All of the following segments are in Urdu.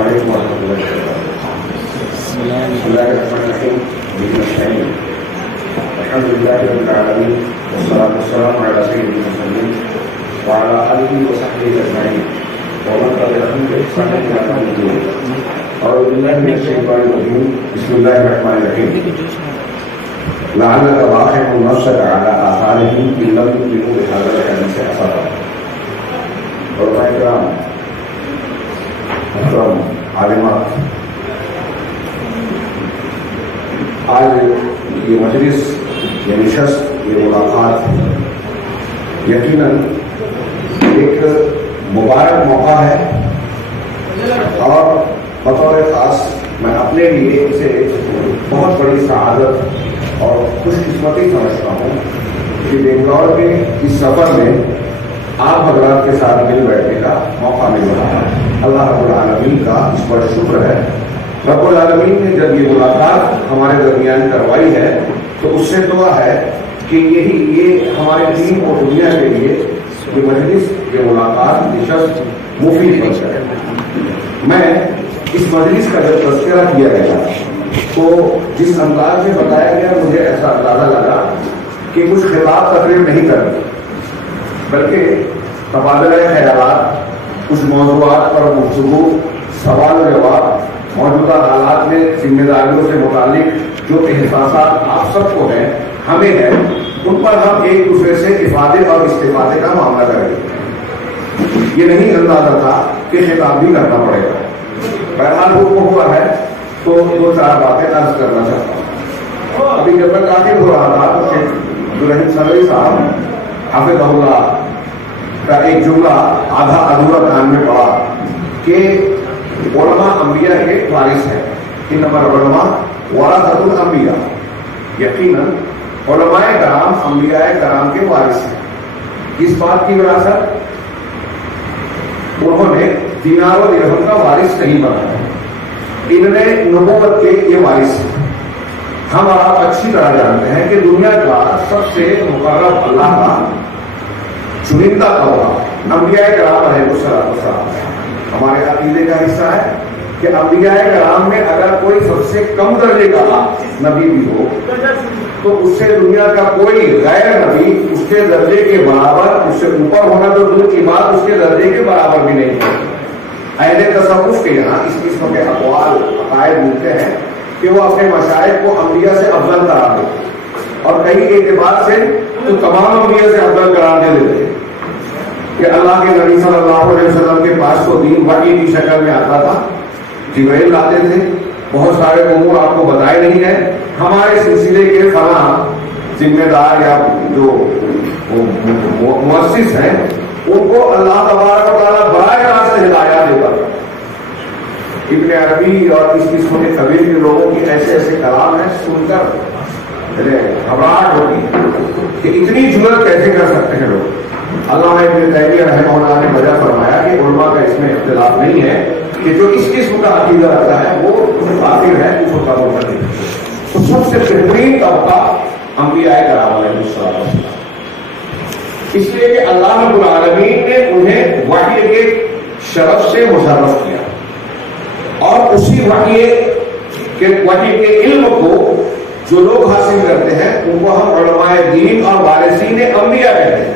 علیکم ورحمۃ اللہ وبرکاتہ. بسم اللہ الرحمن الرحیم. الحمد للہ رب العالمین والصلاۃ والسلام علی سید المرسلین وعلی آلہ وصحبہ اجمعین ومن تبعهم بإحسان إلى يوم الدين. أعوذ بالله من الشيطان الرجيم. بسم الله الرحمن الرحيم. لعلك باخع نفسك على آثارهم إن لم يؤمنوا بهذا الحديث أسفا. علماء کرام، محترم عالمات، آج یہ مجلس، یہ نشست، یہ ملاقات یقیناً ایک مبارک موقع ہے اور بطور خاص میں اپنے لیے اسے بہت بڑی سعادت اور خوش قسمتی سمجھتا ہوں کہ بنگلور کے اس سفر میں آپ حضرات کے ساتھ مل بیٹھنے کا موقع مل رہا ہے. اللہ رب العالمین کا اس پر شکر ہے. رب العالمین نے جب یہ ملاقات ہمارے درمیان کروائی ہے تو اس سے دعا ہے کہ یہ ہمارے دین اور دنیا کے لیے یہ مجلس، یہ ملاقات، نشست مفید بن جائے. میں اس مجلس کا جب تذکرہ کیا گیا تو جس انداز میں بتایا گیا مجھے ایسا اندازہ لگا کہ کچھ خطاب تقریر نہیں کرنی بلکہ تبادلہ خیالات، کچھ موضوعات پر گفتگو، سوال و جواب، موجودہ حالات میں ذمہ داریوں سے متعلق جو احساسات آپ سب کو ہیں، ہمیں ہیں، ان پر ہم ایک دوسرے سے افادے اور استفادے کا معاملہ کریں گے. یہ نہیں اندازہ تھا کہ خطاب بھی کرنا پڑے گا. بہرحال حکم ہوا ہے تو دو چار باتیں عرض کرنا چاہتا ہوں. ابھی جب میں داخل ہو رہا تھا تو عبدالرحیم سروی صاحب حافظ اللہ کا ایک جملہ آدھا ادھورا کان میں پڑا کہ علماء انبیاء کے وارث ہیں. انما العلماء ورثۃ الانبیاء. یقیناً علماء کرام انبیاء کرام کے وارث ہیں. اس بات کی وراثت انہوں نے دینار و درہم کا وارث نہیں بنا ہے. ان میں نبوت کے یہ وارث ہیں. ہم آپ اچھی طرح جانتے ہیں کہ دنیا کا سب سے مقرب اللہ کا چنندہ طبقہ انبیاء کرام علیہ السلام ہے. ہمارے عقیدے کا حصہ ہے کہ انبیاء کرام میں اگر کوئی سب سے کم درجے کا نبی بھی ہو تو اس سے دنیا کا کوئی غیر نبی اس کے درجے کے برابر، اس سے اوپر ہونا تو دور کی بات، اس کے درجے کے برابر بھی نہیں ہے. اہل تصوف کے یہاں اس قسم کے اقوال عقائد ملتے ہیں کہ وہ اپنے مشائخ کو انبیاء سے افضل قرار دیتے اور کئی اعتبار سے تو تمام انبیاء سے افضل قرار دے دیتے کہ اللہ کے نبی صلی اللہ علیہ وسلم کے پاس تو دین وحی کی شکل میں آتا تھا، جبرائیل لاتے تھے، بہت سارے امور آپ کو بتائے نہیں ہیں. ہمارے سلسلے کے فلاں ذمہ دار یا جو مؤسس ہیں ان کو اللہ تبارک و تعالیٰ براہ راست ہدایات دیتا. ابن عربی اور اس قسم کے قبیل کے لوگوں کی ایسے ایسے کلام ہیں، سن کر گھبراہٹ ہوتی ہے کہ اتنی جرأت کیسے کر سکتے ہیں لوگ. علامہ ابن تیمیہ رحمہ اللہ نے وجہ فرمایا کہ علماء کا اس میں اختلاف نہیں ہے کہ جو اس قسم کا عقیدہ رکھتا ہے وہ کافر ہے، اس کو قبول کرتے ہیں. تو سب سے بہترین طبقہ انبیاء کرام علیہ السلام، اس لیے کہ اللہ رب العالمین نے انہیں وحی کے شرف سے مشرف کیا اور اسی وحی کے علم کو جو لوگ حاصل کرتے ہیں ان کو ہم علماء دین اور وارثین انبیاء کہتے ہیں.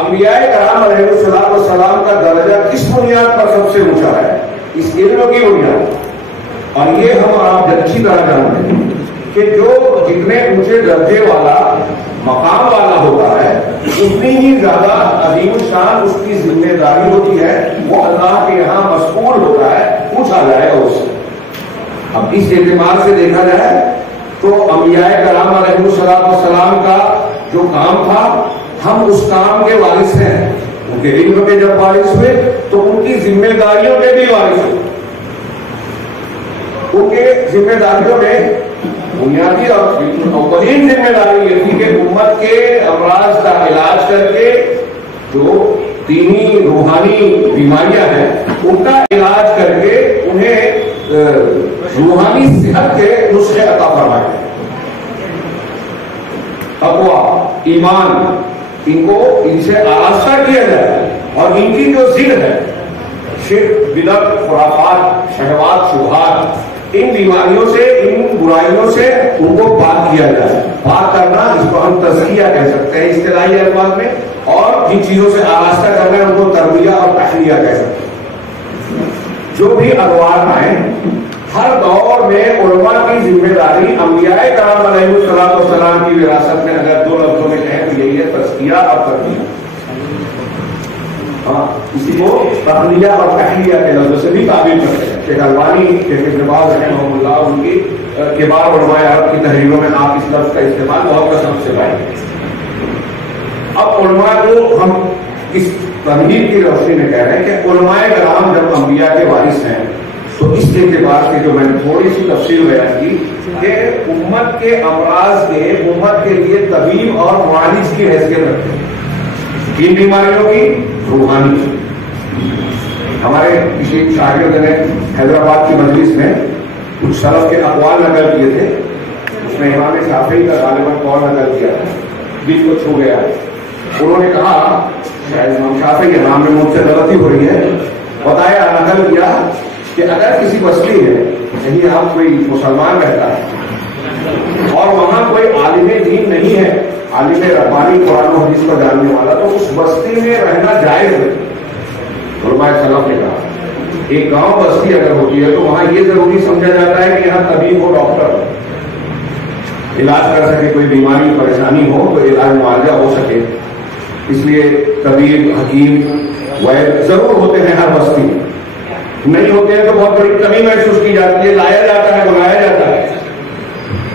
انبیاء کرام علیہ السلام کا درجہ کس بنیاد پر سب سے اونچا ہے؟ اس علم کی بنیاد. اور یہ ہم آپ اچھی طرح جانتے ہیں کہ جو جتنے اونچے درجے والا مقام والا ہوتا ہے اتنی ہی زیادہ عظیم الشان اس کی ذمہ داری ہوتی ہے. وہ اللہ کے یہاں مسئول ہوتا ہے، پوچھا جائے گا اس سے. اب اس اعتبار سے دیکھا جائے تو انبیاء کرام علیہ السلام کا جو کام تھا ہم اس کام کے وارث ہیں. ان کے علم کے جب وارث ہوئے تو ان کی ذمہ داریوں کے بھی وارث ہوئے. ان کے ذمہ داریوں میں بنیادی اور اولین ذمہ داری یہ تھی کہ امت کے امراض کا علاج کر کے جو دینی روحانی بیماریاں ہیں ان کا علاج کر کے انہیں روحانی صحت کے نسخے عطا فرمائے. تقوی، ایمان، ان سے آراستہ کیا جائے اور ان کی جو ضد ہے شرک، بدعت، خرافات، ان بیماریوں سے، ان برائیوں سے ان کو پاک کیا جائے. پاک کرنا اس کو ہم تزکیہ کہہ سکتے ہیں اصطلاحی الفاظ میں، اور جن چیزوں سے آراستہ کرنا ہے ان کو تربیہ اور تحلیہ کہہ سکتے ہیں. جو بھی انوار آئیں، ہر دور میں علماء کی ذمہ داری انبیاء کرام علیہ السلام کی وراثت میں اگر دو لفظوں میں کہیں تو یہی ہے تزکیہ اور تربیہ. اسی کو تحلیہ اور تحلیہ کے لفظ سے بھی تعبیر کرتے ہیں. شیخ البانی، شیخ ابن باز رحمہ اللہ، ان کی کبار علماء عرب کی تحریروں میں آپ اس لفظ کا استعمال بہت کثرت سے پائیں گے. اب علماء کو ہم اس تمہید کی روشنی میں کہہ رہے ہیں کہ علماء کرام جب انبیاء کے وارث ہیں تو اس اعتبار سے جو میں نے تھوڑی سی تفصیل بیان کی کہ امت کے امراض کے، امت کے لیے طبیب اور معالج کی حیثیت رکھتے ہیں. کن بیماریوں کی؟ روحانی. ہمارے کسی شاگرد نے حیدرآباد کی مجلس میں کچھ سلف کے اقوال نقل کیے تھے. اس میں امام شافعی کا غالباً قول نقل کیا تھا، بیچ کو چھو گیا. انہوں نے کہا شاید امام شافعی کے نام میں مجھ سے غلطی ہو رہی ہے، بتایا، نقل کیا کہ اگر کسی بستی میں کہیں آپ کوئی مسلمان رہتا ہے اور وہاں کوئی عالم دین نہیں ہے، عالم ربانی قرآن و حدیث کو جاننے والا، تو اس بستی میں رہنا جائز ہے. علماء سلف نے کہا ایک گاؤں بستی اگر ہوتی ہے تو وہاں یہ ضروری سمجھا جاتا ہے کہ یہاں طبیب ہو، ڈاکٹر ہو، علاج کر سکے، کوئی بیماری پریشانی ہو تو علاج معالجہ ہو سکے. اس لیے طبیب، حکیم، وید ضرور ہوتے ہیں ہر بستی میں. نہیں ہوتے ہیں تو بہت بڑی کمی محسوس کی جاتی ہے، لایا جاتا ہے، بلایا جاتا ہے.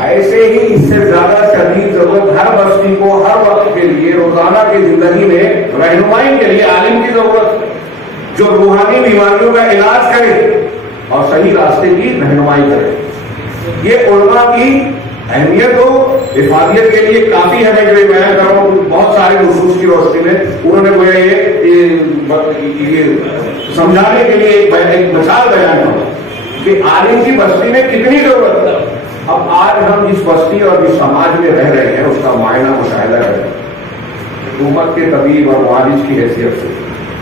ایسے ہی اس سے زیادہ شدید ضرورت ہر بستی کو ہر وقت کے لیے، روزانہ کی زندگی میں رہنمائی کے لیے عالم کی ضرورت ہے جو روحانی بیماریوں کا علاج کرے اور صحیح راستے کی رہنمائی کرے. یہ علماء کی اہمیت و افادیت کے لیے کافی ہے. میں جو بیان کر رہا ہوں بہت سارے نصوص کی روشنی میں انہوں نے گویا یہ سمجھانے کے لیے ایک مثال بیان کرا کہ عالم کی بستی میں کتنی ضرورت ہے. اب آج ہم جس بستی اور جس سماج میں رہ رہے ہیں اس کا معائنہ مشاہدہ کریں. حکومت کے طبیب اور معالج کی حیثیت سے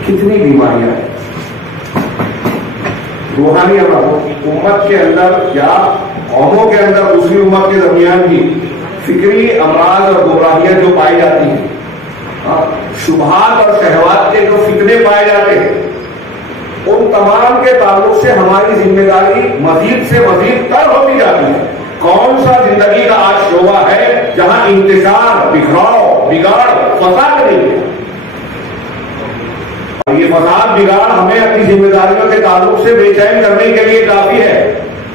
کتنی بیماریاں ہیں روحانی امراض امت کے اندر یا قوموں کے اندر، دوسری امت کے درمیان بھی فکری امراض اور گمراہیاں جو پائی جاتی ہیں، شبہات اور شہوات کے جو فتنے پائے جاتے ہیں، ان تمام کے تعلق سے ہماری ذمہ داری مزید سے مزید تر ہوتی جاتی ہے. کون سا زندگی کا آج شعبہ ہے جہاں انتشار، بکھراؤ، بگاڑ، فساد نہیں ہے؟ اور یہ فساد، بگاڑ ہمیں اپنی ذمہ داریوں کے تعلق سے بے چین کرنے کے لیے کافی ہے.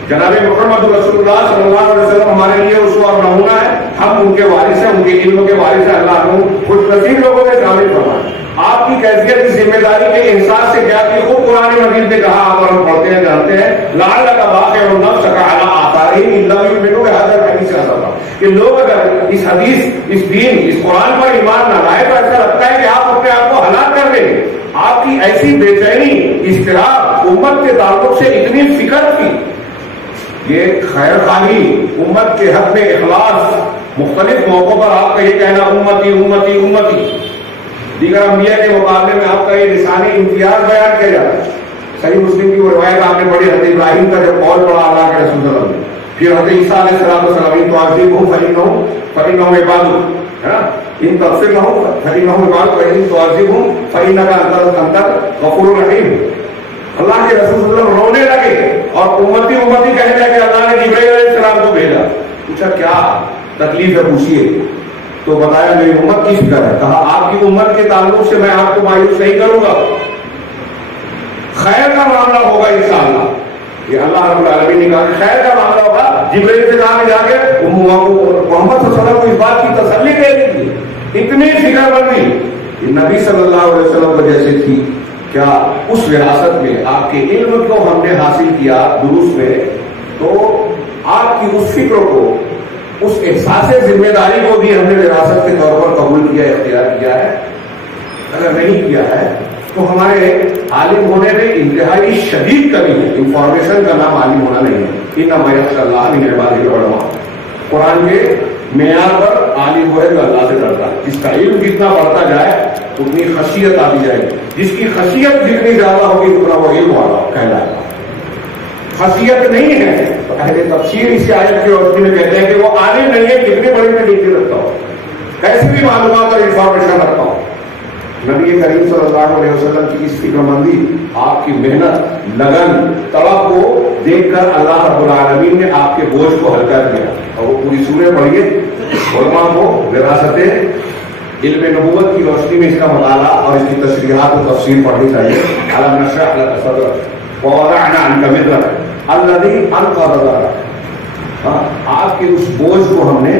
جناب محمد رسول اللہ صلی اللہ علیہ وسلم ہمارے لیے اسوہ اور نمونہ ہے. ہم ان کے وارث ہیں، ان کے علم کے وارث ہیں. اللہ عنہ خوش نصیب لوگوں میں شامل فرمائے. آپ کی کیفیت اس ذمہ داری کے احساس سے کیا کہ خود قرآن مجید نے کہا، آپ اور ہم پڑھتے ہیں، جانتے ہیں، لعلک باخع نفسک علی آثارہم ان لم یؤمنوا بہذا الحدیث اسفا، کہ لوگ اگر اس حدیث، اس دین، اس قرآن پر ایمان نہ لائے تو ایسا لگتا ہے کہ آپ اپنے آپ کو ہلاک کر دیں گے. آپ کی ایسی بے چینی، اضطراب، امت کے تعلق سے اتنی فکر تھی. یہ خیر خواہی، امت کے حق میں اخلاص، مختلف موقعوں پر آپ کا یہ کہنا امتی امتی امتی، دیگر انبیاء کے مقابلے میں آپ کا یہ لسانی امتیاز بیان کیا جاتا ہے. صحیح مسلم کی وہ روایت آپ نے پڑھی، حضرت ابراہیم کا جب قول پڑا اللہ کے رسول صلی اللہ علیہ وسلم، پھر حضرت عیسیٰ علیہ السلام تعذبہم فإنہم عبادک، ہے نا، ان تغفر لہم فإنہم عبادک وإن تعذبہم فإنک انت غفور رحیم. اللہ کے رسول صلی اللہ علیہ وسلم رونے لگے اور امتی امتی کہنے لگے. اللہ نے جبرائیل علیہ السلام کو بھیجا، پوچھا کیا تکلیف ہے پوچھیے. تو بتایا میری امت کی فکر ہے. کہا آپ کی امت کے تعلق سے میں آپ کو مایوس نہیں کروں گا، خیر کا معاملہ ہوگا انشاءاللہ. یہ اللہ رب العالمین نے کہا کہ خیر کا معاملہ ہوگا. جبرائیل سے کہا کہ جا کے محمد صلی اللہ علیہ وسلم کو اس بات کی تسلی دے دیجیے. اتنی فکر مندی نبی صلی اللہ علیہ وسلم کو جیسے تھی. کیا اس وراثت میں آپ کے علم کو ہم نے حاصل کیا دروس میں، تو آپ کی اس فکر کو، اس احساس ذمہ داری کو بھی ہم نے وراثت کے طور پر قبول کیا، اختیار کیا ہے؟ اگر نہیں کیا ہے تو ہمارے عالم ہونے میں انتہائی شدید کمی ہے. انفارمیشن کا نام عالم ہونا نہیں ہے. انما یخشی اللہ من عبادہ العلماء. قرآن کے معیار پر عالم ہوئے تو اللہ سے ڈرتا ہے. جس کا علم جتنا بڑھتا جائے اتنی خشیت آتی جائے گی. جس کی خشیت جتنی زیادہ ہوگی اتنا وہ علم والا کہلائے گا. خاصیت نہیں ہے. تو اہل تفسیر اس آیت کی روشنی میں کہتے ہیں کہ وہ عالم نہیں ہے کتنی بڑی میں ڈگری رکھتا ہو, کیسی بھی معلومات اور انفارمیشن رکھتا ہو. نبی کریم صلی اللہ علیہ وسلم کی اس فکر مندی, آپ کی محنت, لگن, توقع کو دیکھ کر اللہ رب العالمین نے آپ کے بوجھ کو ہلکا کیا. اور وہ پوری سورہ پڑھیے, علماء کو وراثت علم نبوت کی روشنی میں اس کا مطالعہ اور اس کی تشریحات و تفسیر پڑھنی چاہیے. الم نشرح لک صدرک ووضعنا عنک وزرک الذی انقض ظہرک. آپ کے اس بوجھ کو ہم نے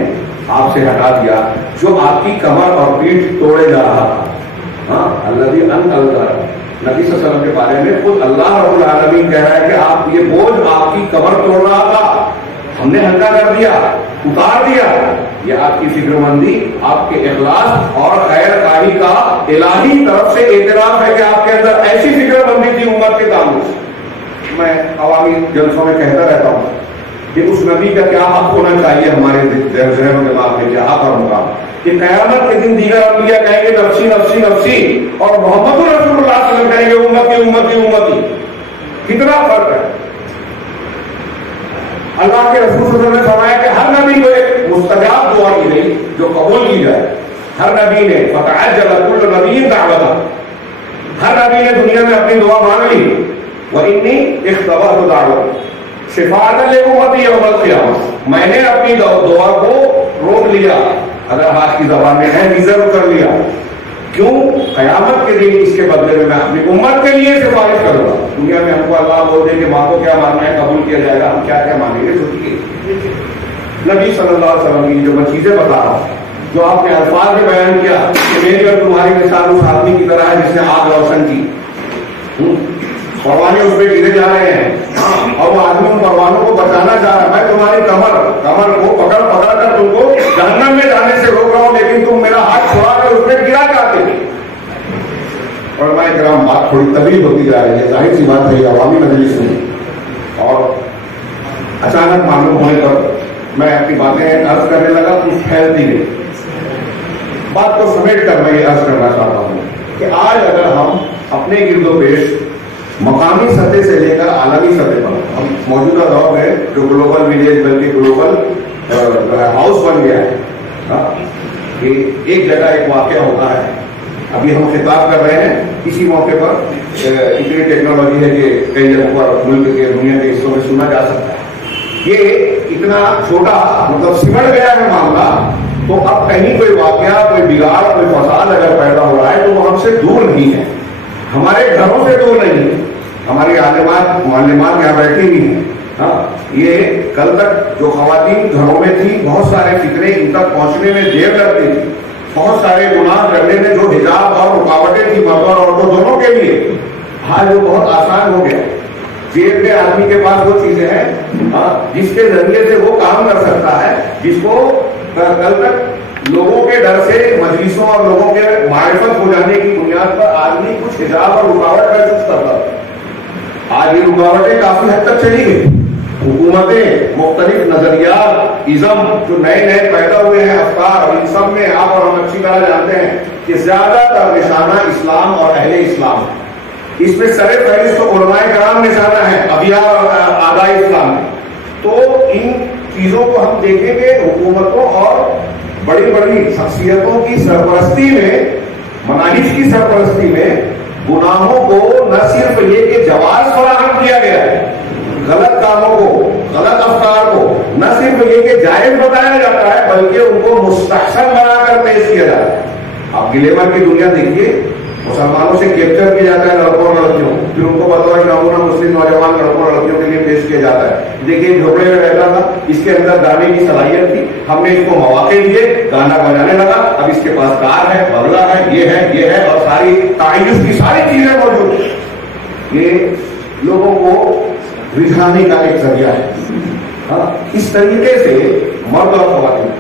آپ سے ہٹا دیا جو آپ کی کمر اور پیٹھ توڑے جا رہا تھا. الذی انقض ظہرک, نبی صلی اللہ علیہ وسلم کے بارے میں خود اللہ رب العالمین کہہ رہا ہے کہ آپ یہ بوجھ آپ کی کمر توڑ رہا تھا, ہم نے ہلکا کر دیا, اتار دیا. یہ آپ کی فکر مندی, آپ کے اخلاص اور خیر کاری کا الہی طرف سے اعتراف ہے کہ آپ کے اندر ایسی فکر مندی تھی امت کے تعلق سے. میں عوامی جلسوں میں کہتا رہتا ہوں کہ اس نبی کا کیا حق ہونا چاہیے ہمارے ذہن و دماغ میں, کیا حق اور مقام کہ قیامت کے دن دیگر انبیاء کہیں گے نفسی نفسی نفسی, اور محمد رسول اللہ صلی اللہ علیہ وسلم کہیں گے امتی امتی امتی. کتنا فرق ہے. اللہ کے رسول صلی اللہ علیہ وسلم نے فرمایا کہ ہر نبی کو ایک مستجاب دعا کی گئی جو قبول کی جائے. ہر نبی نے فتعجل كل نبی دعوته, ہر نبی نے دنیا میں اپنی دعا مانگ لی. وإني اختبأت دعوتي شفاعة لأمتي يوم القيامة, میں نے اپنی دعا کو روک لیا, اگر آج کی زبان میں ہے ریزرو کر لیا. کیوں؟ قیامت کے دن اس کے بدلے میں اپنی امت کے لیے سفارش کروں گا. دنیا میں ہم کو اللہ بول دے کہ ماں کو کیا ماننا ہے قبول کیا جائے گا, ہم کیا کیا مانیں گے. نبی صلی اللہ علیہ وسلم کی جو میں چیزیں بتا رہا ہوں, جو آپ نے الفاظ میں بیان کیا کہ میری اور تمہاری مثال اس آدمی کی طرح ہے جس نے آگ روشن کی, پروانے اس پہ گرے جا رہے ہیں اور وہ آدمی ان پروانوں کو بچانا چاہ رہا ہے. میں تمہاری کمر کو پکڑ کر تم کو جہنم میں جانے سے روک رہا ہوں, لیکن تم میرا ہاتھ چھوڑا کر اس پہ گرا چاہتے تھے. اور میں کرام بات تھوڑی طویل ہوتی جا رہی ہے, ظاہر سی بات ہے عوامی مجلس میں, اور اچانک معلوم ہونے پر میں اپنی باتیں عرض کرنے لگا, کچھ پھیلتی نہیں. بات کو سمیٹ کر میں یہ عرض کرنا چاہتا ہوں کہ آج اگر ہم اپنے گرد و پیش مقامی سطح سے لے کر عالمی سطح پر, ہم موجودہ دور میں جو گلوبل ولیج بلکہ گلوبل ہاؤس بن گیا ہے, کہ ایک جگہ ایک واقعہ ہوتا ہے. ابھی ہم خطاب کر رہے ہیں, اسی موقع پر اتنی ٹیکنالوجی ہے کہ کئی جگہوں پر ملک کے دنیا کے حصوں میں سنا جا سکتا ہے. یہ اتنا چھوٹا مطلب سمٹ گیا ہے معاملہ, تو اب کہیں کوئی واقعہ, کوئی بگاڑ, کوئی فساد اگر پیدا ہو رہا ہے تو وہ ہم سے دور نہیں ہے, ہمارے گھروں سے دور نہیں ہے. ہماری عالمات معلمات یہاں بیٹھی ہوئی ہیں. یہ کل تک جو خواتین گھروں میں تھی, بہت سارے فکریں ان تک پہنچنے میں دیر لگتی تھی, بہت سارے گناہ کرنے میں جو حجاب اور رکاوٹیں تھی مردوں اور عورتوں دونوں کے لیے, آج وہ بہت آسان ہو گیا. جیب میں آدمی کے پاس وہ چیزیں ہیں جس کے ذریعے سے وہ کام کر سکتا ہے جس کو کل تک لوگوں کے ڈر سے مجلسوں اور لوگوں کے معرفت ہو جانے کی بنیاد پر آدمی کچھ حجاب اور رکاوٹ محسوس کرتا ہے. آج یہ رکاوٹیں کافی حد تک چلی گئی. حکومتیں, مختلف نظریات, ازم جو نئے نئے پیدا ہوئے ہیں افکار, اور ان سب میں آپ اور ہم اچھی طرح جانتے ہیں کہ زیادہ تر نشانہ اسلام اور اہل اسلام ہے. اس میں سر فہرست تو علماء کرام نشانہ ہے, ابیار اور آداء اسلام ہے. تو ان چیزوں کو ہم دیکھیں گے حکومتوں اور بڑی بڑی شخصیتوں کی سرپرستی میں, مناہج کی سرپرستی میں گناہوں کو نہ صرف یہ کہ جواز فراہم کیا گیا ہے, غلط کاموں کو, غلط افکار کو نہ صرف یہ کہ جائز بتایا جاتا ہے بلکہ ان کو مستحسن بنا کر پیش کیا جاتا ہے. آپ گلیمر کی دنیا دیکھیے, مسلمانوں سے کیپچر کیا جاتا ہے لڑکوں اور لڑکیوں, پھر ان کو بطور نمونہ مسلم نوجوان لڑکوں اور لڑکیوں کے لیے پیش کیا جاتا ہے. دیکھیے جھوپڑے میں رہتا تھا, اس کے اندر گانے کی صلاحیت تھی, ہم نے اس کو مواقع دیے, گانا بجانے لگا, اب اس کے پاس کار ہے, بنگلہ ہے, یہ ہے اور ساری تعیش کی ساری چیزیں موجود ہیں. یہ لوگوں کو رجھانے کا ایک ذریعہ ہے. اس طریقے سے مرد اور خواتین,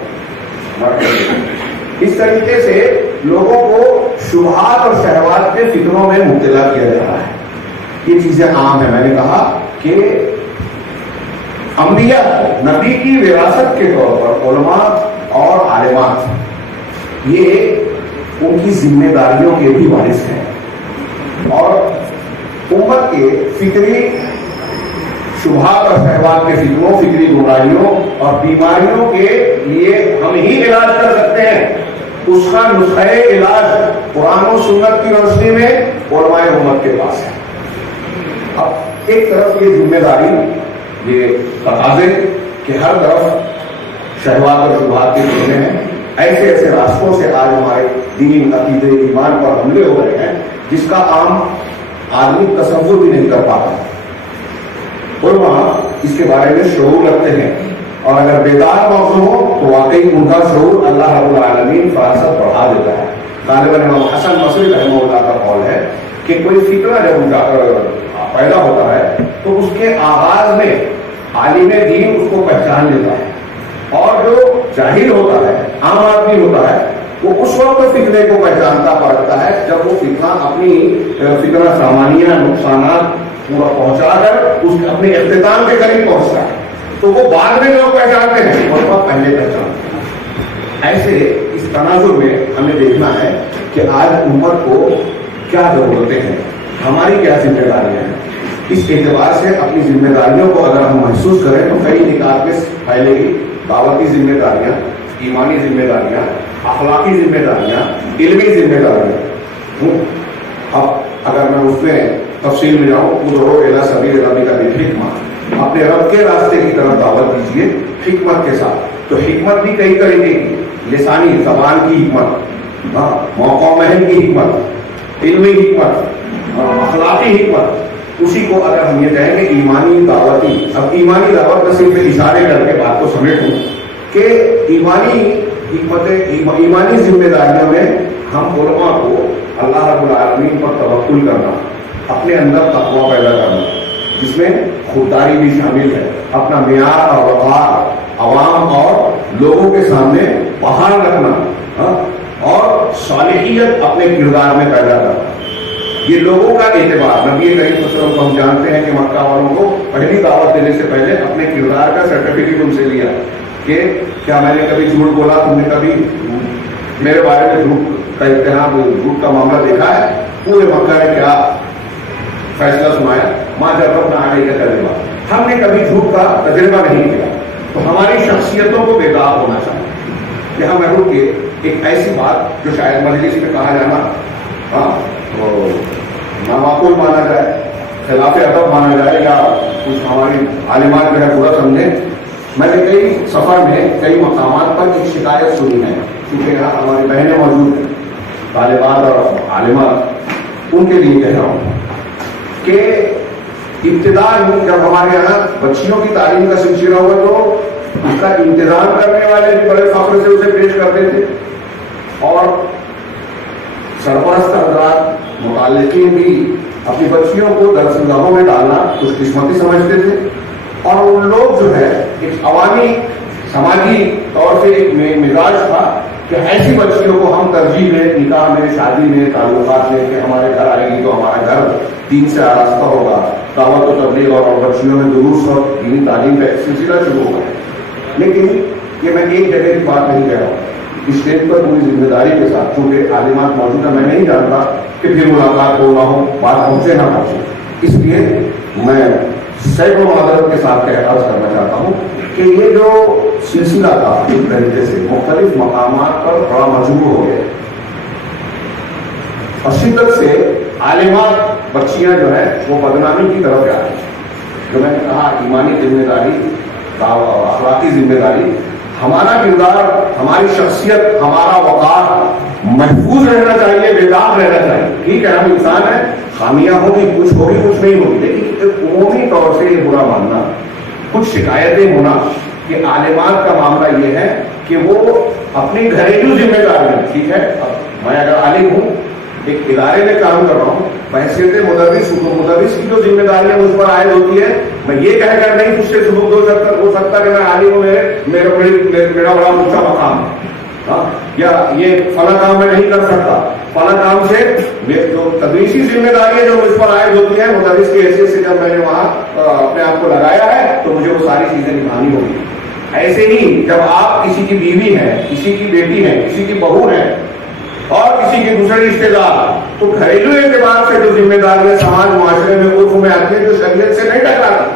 اس طریقے سے لوگوں کو شبہات اور شہوات کے فکروں میں مبتلا کیا جا رہا ہے. یہ چیزیں عام ہیں. میں نے کہا کہ انبیاء نبی کی وراثت کے طور پر علماء اور عالمات یہ ان کی ذمہ داریوں کے بھی وارث ہیں, اور امت کے فکری شبہات اور شہوات کے فکروں، فکری گمراہیوں اور بیماریوں کے لیے ہم ہی علاج کر سکتے ہیں. اس کا نسخہ علاج قرآن و سنت کی روشنی میں علماء امت کے پاس ہے. اب ایک طرف یہ ذمہ داری، یہ تقاضے کہ ہر طرف شہوات اور شبہات کے فتنے ہیں، ایسے ایسے راستوں سے آج ہمارے دین، عقیدے، ایمان پر حملے ہو رہے ہیں جس کا عام آدمی تصور بھی نہیں کر پاتا. علماء اس کے بارے میں شعور رکھتے ہیں، اور اگر بیدار موضوع ہو تو واقعی ان کا شعور اللہ رب العالمین فراست بڑھا دیتا ہے. غالباً امام حسن بصری رحمہ اللہ کا قول ہے کہ کوئی فکرہ جب پیدا ہوتا ہے تو اس کے آغاز میں عالم دین اس کو پہچان لیتا ہے، اور جو جاہل ہوتا ہے، عام آدمی ہوتا ہے، وہ اس وقت فتنے کو پہچانتا پرکھتا ہے جب وہ فتنہ اپنی فتنہ سامانیہ نقصانات پورا پہنچا کر اس اپنے اختتام کے قریب پہنچتا ہے، تو وہ بعد میں لوگ پہچانتے ہیں اور وہ پہلے پہچانتے ہیں. ایسے اس تناظر میں ہمیں دیکھنا ہے کہ آج امت کو کیا ضرورتیں ہیں، ہماری کیا ذمہ داریاں ہیں. اس اعتبار سے اپنی ذمہ داریوں کو اگر ہم محسوس کریں تو کئی نکات میں پھیلے گی. دعوتی ذمہ داریاں، ایمانی ذمہ داریاں، اخلاقی ذمہ داریاں، علمی ذمہ داریاں. اب اگر میں اس میں تفصیل میں جاؤں، ادعو الی سبیل ربک بالحکمہ، اپنے رب کے راستے کی طرف دعوت دیجیے حکمت کے ساتھ. تو حکمت بھی کئی طریقے کی، لسانی زبان کی حکمت، موقع محل کی حکمت، علمی حکمت، اخلاقی حکمت. اسی کو اگر ہم یہ کہیں کہ ایمانی دعوتی، اب ایمانی دعوت میں صرف اشارے کر کے بات کو سمیٹوں کہ ایمانی حکمت، ایمانی ذمہ داریوں میں ہم علماء کو اللہ رب العالمین پر توکل کرنا، اپنے اندر تقویٰ پیدا کرنا، جس میں خودداری بھی شامل ہے، اپنا معیار اور وقار عوام اور لوگوں کے سامنے بحال رکھنا، اور صالحیت اپنے کردار میں پیدا کرنا. یہ لوگوں کا اعتبار، نبی کریم صلی اللہ علیہ وسلم کو ہم جانتے ہیں کہ مکہ والوں کو پہلی دعوت دینے سے پہلے اپنے کردار کا سرٹیفکیٹ ان سے لیا کہ کیا میں نے کبھی جھوٹ بولا، تم نے کبھی میرے بارے میں جھوٹ کا اتہام، جھوٹ کا معاملہ دیکھا ہے. پورے مکہ نے کیا فیصلہ سنایا، ماں جب نہ آنے کا تجربہ، ہم نے کبھی جھوٹ کا تجربہ نہیں کیا. تو ہماری شخصیتوں کو بیدار ہونا چاہیے. یہاں میں رک کے ایک ایسی بات جو شاید مجلس میں کہا جانا نامعقول مانا جائے، خلاف ادب مانا جائے، یا کچھ ہماری عالمات جو ہے برا سمجھے. میں نے کئی سفر میں کئی مقامات پر ایک شکایت سنی ہے، کیونکہ یہاں ہماری بہنیں موجود ہیں، طالبات اور عالمات، ان کے لیے کہہ رہا ہوں کہ ابتدا جب ہمارے یہاں بچیوں کی تعلیم کا سلسلہ ہوا تو اس کا انتظام کرنے والے بھی بڑے فخر سے اسے پیش کرتے تھے، اور سرپرست حضرات، متعلقین بھی اپنی بچیوں کو درسگاہوں میں ڈالنا خوش قسمتی سمجھتے تھے. اور ان لوگ جو ہے ایک عوامی سماجی طور سے ایک مزاج تھا کہ ایسی بچیوں کو ہم ترجیح میں، نکاح میں، شادی میں، تعلقات میں، کہ ہمارے گھر آئے گی تو ہمارا گھر دین سے آراستہ ہوگا، دعوت و تبلیغ اور بچیوں میں دروس اور دینی تعلیم کا ایک سلسلہ شروع ہوگا. لیکن یہ میں ایک جگہ کی بات نہیں کہہ رہا ہوں، اسٹیج پر پوری ذمہ داری کے ساتھ، چونکہ عالمات موجود ہے، میں نہیں جانتا کہ پھر ملاقات ہو نہ ہو، بات پہنچے نہ پہنچے. اس لیے میں سیکڑوں معذرت کے ساتھ احساس کرنا چاہتا ہوں کہ یہ جو سلسلہ تھا ایک طریقے سے مختلف مقامات پر بڑا مجبور ہو گیا، اور شدت سے عالمات بچیاں جو ہے وہ بدنامی کی طرف جا رہی ہیں. جو میں نے کہا ایمانی ذمہ داری، اخلاقی ذمہ داری، ہمارا کردار، ہماری شخصیت، ہمارا وقار محفوظ رہنا چاہیے، بیدار رہنا چاہیے. ٹھیک ہے، ہم انسان ہیں، خامیاں ہوگی، کچھ ہوگی، کچھ نہیں ہوگی، لیکن عمومی طور سے یہ برا ماننا، کچھ شکایتیں ہونا کہ عالمات کا معاملہ یہ ہے کہ وہ اپنی گھریلو ذمہ داریاں، ٹھیک ہے، میں اگر عالم ہوں، ایک ادارے میں کام کر رہا ہوں، بحیثیت مدرس کی جو ذمہ داریاں مجھ پر عائد ہوتی ہے، میں یہ کہہ کر نہیں تجھ سے سلوک ہو سکتا کہ میں عالم ہوں، میرا بڑا اونچا مقام ہے، یا یہ فلاں کام میں نہیں کر سکتا، فلاں کام سے جو تدریسی ذمہ داریاں جو مجھ پر عائد ہوتی ہیں مدرس کی حیثیت سے، جب میں نے وہاں اپنے آپ کو لگایا ہے تو مجھے وہ ساری چیزیں نبھانی ہوگی. ایسے ہی جب آپ کسی کی بیوی ہیں، کسی کی بیٹی ہیں، کسی کی بہو ہیں، اور کسی کے دوسرے رشتے دار، تو گھریلو اعتبار سے جو ذمہ داریاں سماج معاشرے میں عرف میں آتی ہیں جو شریعت سے نہیں ٹکراتی،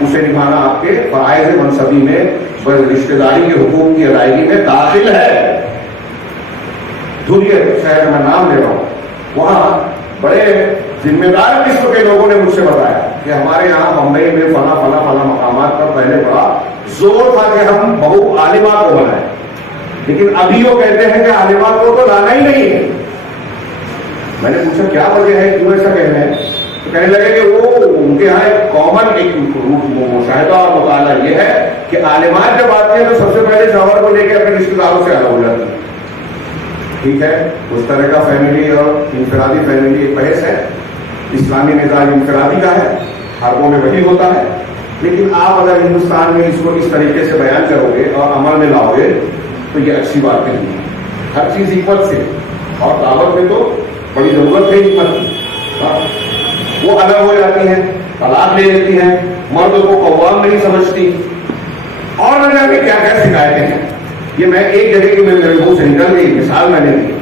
اسے نبھانا آپ کے فرائض منصبی میں رشتے داری کے حقوق کی ادائیگی میں داخل ہے. دھلیے شہر میں نام لے رہا ہوں, وہاں بڑے ذمہ دار قسم کے لوگوں نے مجھ سے بتایا کہ ہمارے یہاں بمبئی میں فلاں فلاں فلاں مقامات پر پہلے بڑا زور تھا کہ ہم بہو عالمات کو بنائیں, لیکن ابھی وہ کہتے ہیں کہ عالمات کو تو لانا ہی نہیں ہے. میں نے پوچھا کیا وجہ ہے, کیوں ایسا کہنا ہے؟ تو کہنے لگے کہ وہ ان کے یہاں ایک کامن ایک مشاہدہ اور مطالعہ یہ ہے کہ عالمات جب آتے ہیں تو سب سے پہلے شوہر کو لے کے اپنے رشتے داروں سے الگ ہو جاتی ہے. ٹھیک ہے, اس طرح کا فیملی اور انفرادی فیملی ایک بحث ہے. اسلامی مزاج انفرادی کا ہے, حربوں میں وہی ہوتا ہے, لیکن آپ اگر ہندوستان میں اس کو اس طریقے سے بیان کرو گے اور عمل میں لاؤ گے تو یہ اچھی بات نہیں ہے. ہر چیز حکمت سے, اور دعوت میں تو بڑی ضرورت ہے حکمت کی. وہ الگ ہو جاتی ہیں, طلاق لے لیتی ہیں, مرد کو قوام نہیں سمجھتی, اور نہ جانے کیا کیا شکایتیں ہیں. یہ میں ایک جگہ کی میرے منہ سے نکل گئی مثال میں نے دی.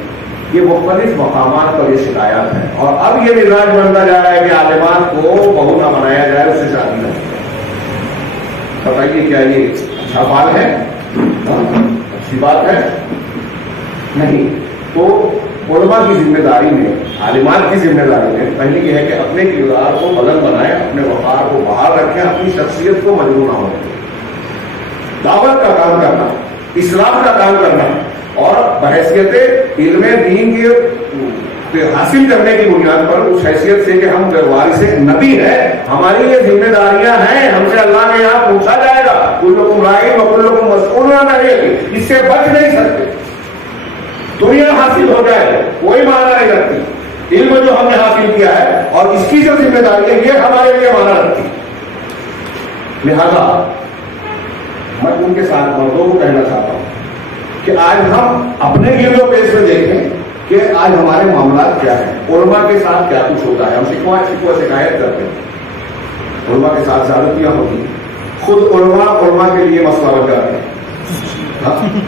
یہ مختلف مقامات پر یہ شکایات ہیں, اور اب یہ مزاج بنتا جا رہا ہے کہ عالمات کو بہو نہ بنایا جائے, اس سے شادی نہ. بتائیے کیا یہ اچھا بات ہے؟ اچھی بات ہے نہیں. تو علماء کی ذمہ داری میں, عالمات کی ذمہ داری میں پہلے یہ ہے کہ اپنے کردار کو بلند بنائیں, اپنے وقار کو بحال رکھیں, اپنی شخصیت کو مجبور نہ ہو. دعوت کا کام کرنا, اصلاح کا کام کرنا, اور بحیثیت علم دین کے حاصل کرنے کی بنیاد پر اس حیثیت سے کہ ہم وارث نبی ہیں, ہماری یہ ذمہ داریاں ہیں, ہم سے اللہ کے یہاں پوچھا جائے گا. کلکم راعٍ وکلکم مسئول عن رعیتہ, اس سے بچ نہیں سکتے. دنیا حاصل ہو جائے کوئی معنی نہیں رکھتی, علم جو ہم نے حاصل کیا ہے اور اس کی جو ذمہ داری ہے یہ ہمارے لیے معنی رکھتی. لہذا میں ان کے ساتھ مردوں کو کہنا چاہتا ہوں کہ آج ہم اپنے گرد و پیش میں دیکھیں کہ آج ہمارے معاملات کیا ہیں, علماء کے ساتھ کیا کچھ ہوتا ہے. ہم شکایت کرتے ہیں, علماء کے ساتھ زیادتیاں ہوتی ہیں, خود علماء کے لیے مسئلہ بن جاتے ہیں.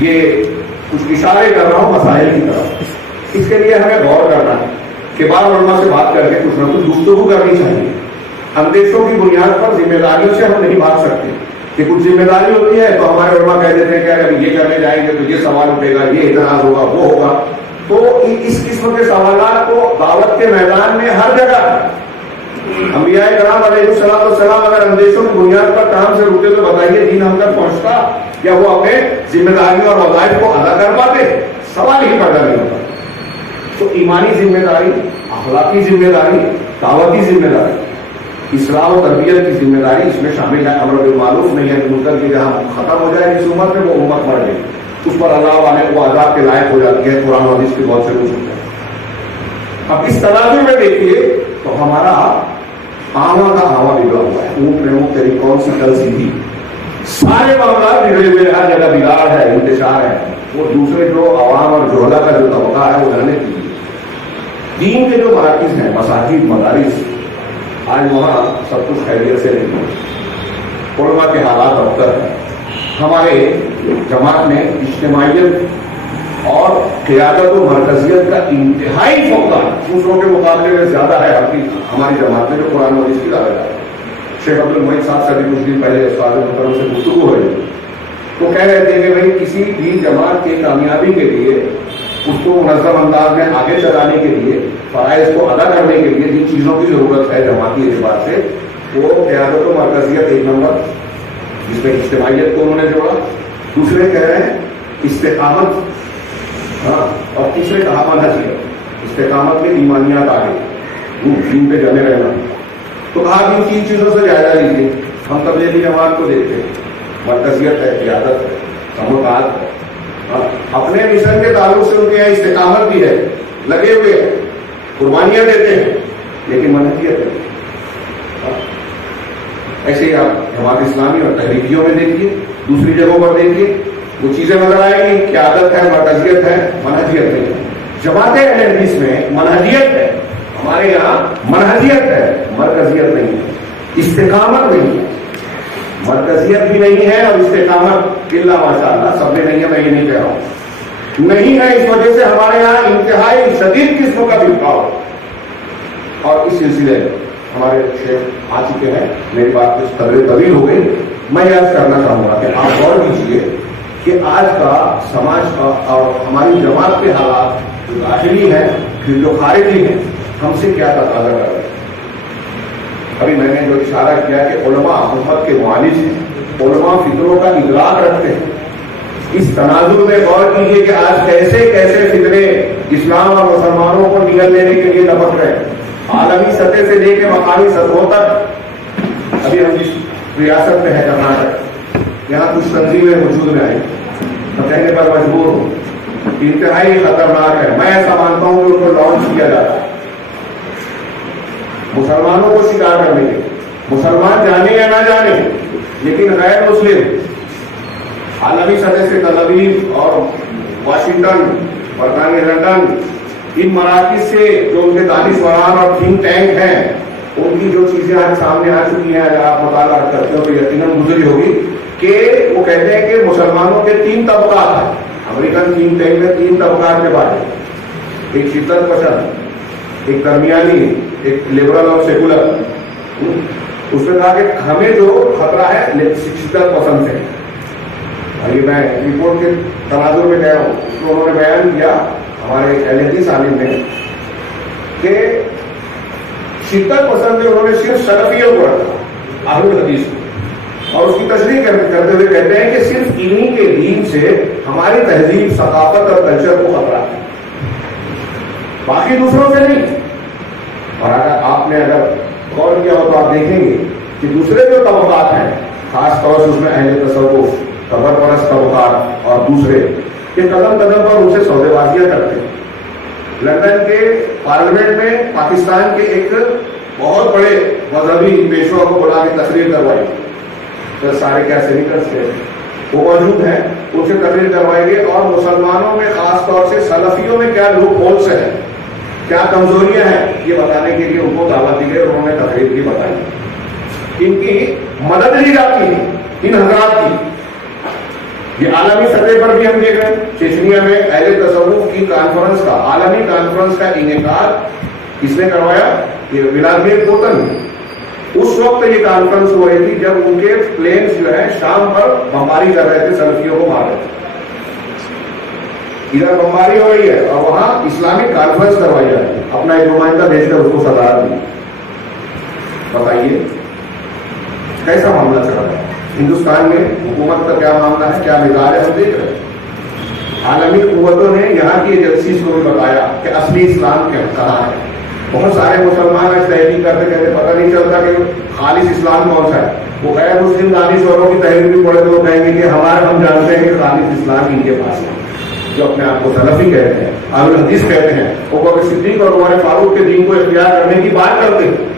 یہ کچھ اشارے کر رہا ہوں مسائل کی طرف, اس کے لیے ہمیں غور کرنا ہے کہ بعض علماء سے بات کر کے کچھ نہ کچھ گفتگو کرنی چاہیے. اندیشوں کی بنیاد پر ذمہ داریوں سے ہم نہیں بھاگ سکتے. کہ کچھ ذمہ داری ہوتی ہے تو ہمارے علماء کہہ دیتے ہیں کہ اگر یہ کرنے جائیں گے تو یہ سوال اٹھے گا, یہ اعتراض ہوگا, وہ ہوگا. تو اس قسم کے سوالات کو دعوت کے میدان میں ہر جگہ انبیاء کرام علیہ السلام اگر اندیشوں کی بنیاد پر کام سے رکتے تو بتائیے دین ہم تک پہنچتا یا وہ اپنے ذمہ داریوں اور وظائف کو ادا کر پاتے؟ سوال ہی پیدا نہیں ہوتا. تو ایمانی ذمہ داری, اخلاقی ذمہ داری, دعوتی ذمہ داری, اصلاح و تربیت کی ذمہ داری اس میں شامل ہے. امر بالمعروف نہیں ہے منکر کی جہاں ختم ہو جائے اس امت میں وہ امت مر گئی, اس پر اللہ والے کو عذاب کے لائق ہو جاتی ہے. قرآن و حدیث کے بہت سے کچھ ہوتا ہے. اب اس تناظر میں دیکھیے تو ہمارا آواں کا آواں بگڑا ہوا ہے. اونٹ میں اونٹ تیری کون سی کل سیدھی, سارے معاملات بگڑے ہوئے, ہر جگہ بگاڑ ہے, انتشار ہے. وہ دوسرے جو عوام اور جوہلا کا جو طبقہ ہے وہ رہنے کی دین کے جو مراکز ہیں, مساجد, مدارس, آج وہاں سب کچھ خیریت سے نہیں ہے. علماء کے حالات ابتر ہیں. ہمارے جماعت میں اجتماعیت اور قیادت و مرکزیت کا انتہائی فقدان دوسروں کے مقابلے میں زیادہ ہے. ہماری جماعت میں جو قرآن و حدیث کی دعوت ہے, شیخ عبد المعید صاحب سے بھی کچھ دن پہلے استاد محترم سے گفتگو ہوئی تو کہہ رہے تھے کہ بھائی کسی بھی جماعت کی کامیابی کے لیے, اس کو منظم انداز میں آگے چلانے کے لیے, فرائض کو ادا کرنے کے لیے جن چیزوں کی ضرورت ہے جماعتی اعتبار سے, وہ قیادت و مرکزیت ایک نمبر, جس میں اجتماعیت کو انہوں نے جوڑا. دوسرے کہہ رہے ہیں استقامت, ہاں, اور تیسرے کہا منہجیت. استقامت میں ایمانیات آگے, دین پہ جمے رہنا. تو کہا کہ ان تین چیزوں سے جائزہ لیجیے. ہم تبلیغی جماعت کو دیکھتے ہیں, مرکزیت ہے, قیادت ہے, سماعت ہے, اپنے مشن کے تعلق سے ان کے یہاں استقامت بھی ہے, لگے ہوئے ہیں, قربانیاں دیتے ہیں, لیکن منہجیت ہے. ایسے ہی آپ جماعت اسلامی اور تحریکیوں میں دیکھیے, دوسری جگہوں پر دیکھیے, وہ چیزیں نظر آئے گی, قیادت ہے, مرکزیت ہے, منہجیت نہیں ہے. جماعت اہل حدیث میں منہجیت ہے, ہمارے یہاں منہجیت ہے, مرکزیت نہیں ہے, استقامت نہیں ہے. مرکزیت بھی نہیں ہے اور استقامت الا ماشاء اللہ سب میں نہیں ہے, میں یہ نہیں کہہ رہا ہوں, نہیں ہے. اس وجہ سے ہمارے یہاں انتہائی شدید قسم کا بھٹکاؤ. اور اس سلسلے میں ہمارے شیخ آ چکے ہیں، میری بات کچھ قدرے طویل ہو گئی. میں یاد کرنا چاہوں گا کہ آپ غور کیجیے کہ آج کا سماج کا اور ہماری جماعت کے حالات جو داخلی ہیں پھر جو خارجی ہیں ہم سے کیا تقاضا کر رہے ہیں. ابھی میں نے جو اشارہ کیا کہ علماء امت کے معالج ہیں، علماء فطروں کا ادراک رکھتے ہیں. اس تناظر میں غور کیجیے کہ آج کیسے کیسے فطرے اسلام اور مسلمانوں کو نگل لینے کے لیے لپک رہے ہیں، عالمی سطح سے لے کے مقامی سطحوں تک. ابھی ہم جس ریاست میں ہے کرناٹک، یہاں کچھ تنظیمیں وجود میں آئی، میں کہنے پر مجبور ہوں انتہائی خطرناک ہے. میں ایسا مانتا ہوں کہ ان کو لانچ کیا جاتا ہے مسلمانوں کو شکار کرنے کے. مسلمان جانے یا نہ جانے، لیکن غیر مسلم عالمی سطح سے تل ابیب اور واشنگٹن، برطانیہ لندن، ان مراکز سے جو ان کے دانشوران اور تھنک ٹینک ہیں ان کی جو چیزیں آج سامنے آ چکی ہیں، اگر آپ مطالعہ کرتے ہو تو یقیناً گزری ہوگی کہ وہ کہتے ہیں کہ مسلمانوں کے 3 طبقات ہیں. امریکن تھنک ٹینک میں 3 طبقات کے بارے میں، ایک شدت پسند، ایک درمیانی، ایک لبرل اور سیکولر. اس نے کہا کہ ہمیں جو خطرہ ہے شدت پسند سے. اور یہ میں رپورٹ کے تناظر میں گیا ہوں، اس میں انہوں نے بیان کیا ہمارے اہل حدیث عالم نے کہ شدت پسند میں انہوں نے صرف سلفیوں کو رکھا، اہل حدیث کو، اور اس کی تشریح کرتے ہوئے کہتے ہیں کہ صرف انہی کے دین سے ہماری تہذیب، ثقافت اور کلچر کو خطرہ ہے، باقی دوسروں سے نہیں. اور اگر غور کیا ہو تو آپ دیکھیں گے کہ دوسرے جو طبقات ہیں، خاص طور سے اس میں اہل تصوف، قبر پرست طبقات اور دوسرے، کہ قدم قدم پر ان سے سودے بازیاں کرتے ہیں. لندن کے پارلیمنٹ میں پاکستان کے ایک بہت بڑے مذہبی پیشوا کو بلا کے تقریر کروائی، تو سارے کیا سینیٹرز تھے وہ موجود ہیں، ان سے تقریر کروائی گئی اور مسلمانوں میں خاص طور سے سلفیوں میں کیا لوپ ہولس ہیں، کیا کمزوریاں ہیں، یہ بتانے کے لیے ان کو دعوت دی گئی اور انہوں نے تقریر بھی بتائی. ان کی مدد لی جاتی ہے ان حضرات کی. یہ عالمی سطح پر بھی ہم دیکھ رہے ہیں، چیچنیا میں اہل تصوف کی کانفرنس کا، عالمی کانفرنس کا انعقاد کس نے کروایا؟ یہ ولادیمیر پوتن. اس وقت یہ کانفرنس ہو رہی تھی جب ان کے پلینز جو ہے شام پر بمباری کر رہے تھے، سلفیوں کو مار رہے تھے. ادھر بمباری ہو رہی ہے اور وہاں اسلامک کانفرنس کروائی جا رہی ہے، اپنا ایک نمائندہ بھیج کر اس کو صدارت دی. بتائیے کیسا معاملہ چل رہا ہے ہندوستان میں؟ حکومت کا کیا معاملہ ہے، کیا مزاج ہے، ہم دیکھ رہے ہیں. عالمی قوتوں نے یہاں کی ایجنسیز کو بھی بتایا کہ اصلی اسلام کہاں ہے. بہت سارے مسلمان ایسے تحقیق کرتے کہتے پتہ نہیں چلتا کہ خالص اسلام کون سا ہے. وہ غیر مسلم دانشوروں کی تحریر بھی پڑھے تو وہ کہیں گے کہ ہم جانتے ہیں کہ خالص اسلام ان کے پاس ہے، جو اپنے آپ کو سلفی کہتے ہیں، اہل حدیث کہتے ہیں. وہ بکر صدیق اور عمر فاروق کے دین کو اختیار کرنے کی بات کرتے ہیں.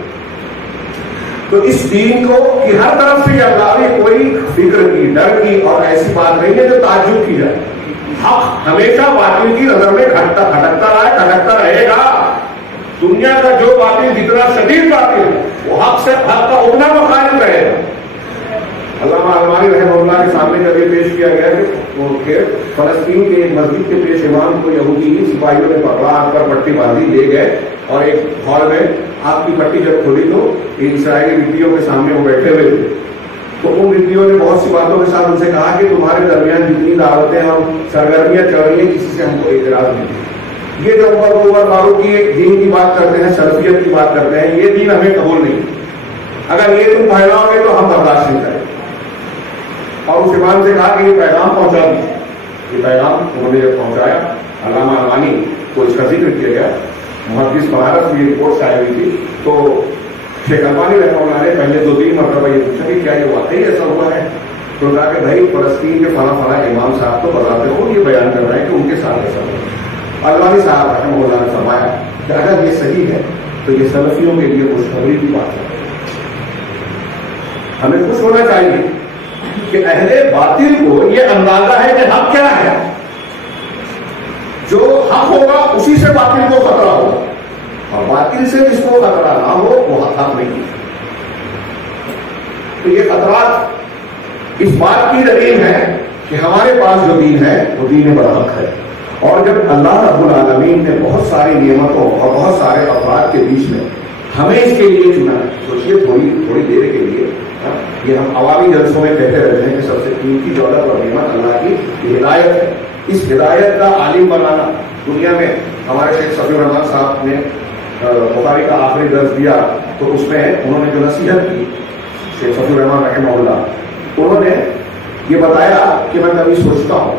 تو اس دین کو کہ ہر طرف سے یہ کوئی فکر کی، ڈر کی اور ایسی بات نہیں ہے جو تعجب کی جائے. حق ہمیشہ باطل کی نظر میں کھٹکتا رہے گا. دنیا کا جو باطل جتنا شدید باطل وہ حق کا اتنا مخالف رہے گا. علامہ المانی رحمہ اللہ کے سامنے جب یہ پیش کیا گیا کہ فلسطین کے ایک مسجد کے پیش امام کو یہودی سپاہیوں نے پکڑا، آگ پر پٹی باندھی لے گئے اور ایک ہال میں آگ کی پٹی جب کھولی تو اسرائیلی رڈیوں کے سامنے وہ بیٹھے ہوئے تھے. تو ان رڈیوں نے بہت سی باتوں کے ساتھ ان سے کہا کہ تمہارے درمیان جتنی دعوتیں اور سرگرمیاں چل رہی ہیں کسی سے ہم کو اعتراض نہیں. یہ جو عمر فاروق کی ایک دین کی بات کرتے ہیں، سلفیت کی بات کرتے ہیں، یہ دین ہمیں قبول نہیں. اگر یہ تم پھیلاؤ گے تو ہم برداشت نہیں کریں. اور اس امام سے کہا کہ یہ پیغام پہنچا دیجیے. یہ پیغام انہوں نے جب پہنچایا، علامہ المانی کو اس کا ذکر کیا گیا، محدث بنارس میں یہ رپورٹ شائع ہوئی تھی. تو شیخ البانی رحمہ اللہ نے پہلے 2-3 مرتبہ یہ پوچھا کہ کیا یہ واقعی ایسا ہوا ہے؟ تو کہا کہ بھائی فلسطین کے فلاں امام صاحب تو بذات خود یہ بیان کر رہے ہیں کہ ان کے ساتھ ایسا ہوا. البانی صاحب رحمہ اللہ نے فرمایا کہ اگر یہ صحیح ہے تو یہ سلفیوں کے لیے خوشخبری کی بات ہے. ہمیں خوش ہونا چاہیے کہ اہل باطل کو یہ اندازہ ہے کہ حق کیا ہے. جو حق ہوگا اسی سے باطل کو خطرہ ہوگا، اور باطل سے جس کو خطرہ نہ ہو وہ حق نہیں. تو یہ خطرات اس بات کی دلیل ہے کہ ہمارے پاس جو دین ہے وہ دین برحق ہے. اور جب اللہ رب العالمین نے بہت ساری نعمتوں اور بہت سارے افراد کے بیچ میں ہمیں اس کے لیے چنا ہے. سوچیے تھوڑی دیر کے لیے یہ ہم عوامی جلسوں میں کہتے رہتے ہیں کہ سب سے قیمتی دولت اور نعمت اللہ کی ہدایت ہے. اس ہدایت کا عالم بنانا دنیا میں. ہمارے شیخ صفی الرحمان صاحب نے بخاری کا آخری درس دیا تو اس میں انہوں نے جو نصیحت کی شیخ صفی الرحمان رحمہ اللہ, انہوں نے یہ بتایا کہ میں کبھی سوچتا ہوں,